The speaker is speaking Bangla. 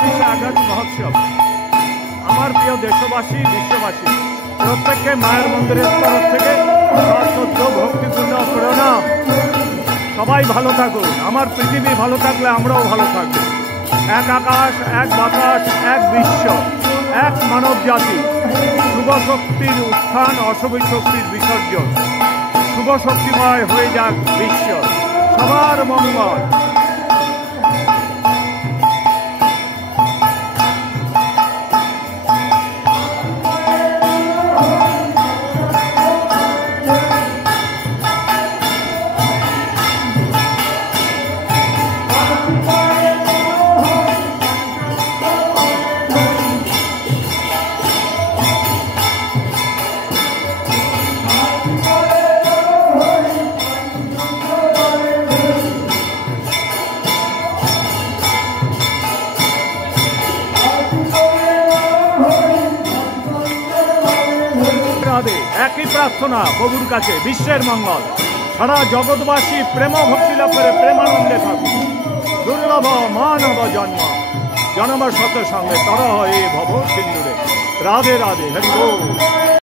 25 আগস্ট মহোৎসব। আমার প্রিয় দেশবাসী, বিশ্ববাসী প্রত্যেককে মায়ের মন্দিরের তরফ থেকে সশ্রদ্ধ ভক্তিপূর্ণ প্রণাম। সবাই ভালো থাকুন। আমার পৃথিবী ভালো থাকলে আমরাও ভালো থাকব। এক আকাশ, এক বাতাস, এক বিশ্ব, এক মানব জাতি। শুভ শক্তির উত্থান, অশুভ শক্তির বিসর্জন। শুভ শক্তিময় হয়ে যাক বিশ্ব। সবার মঙ্গল। একই প্রার্থনা প্রভুর কাছে, বিশ্বের মঙ্গল। সারা জগৎবাসী প্রেম ভক্তি লাভ করে প্রেমানন্দে থাকুক। দুর্লভ মানব জন্ম, জন্ম সত সঙ্গে তর হয়ে ভব সিন্ধুরে। রাধে রাধে, হরি বল।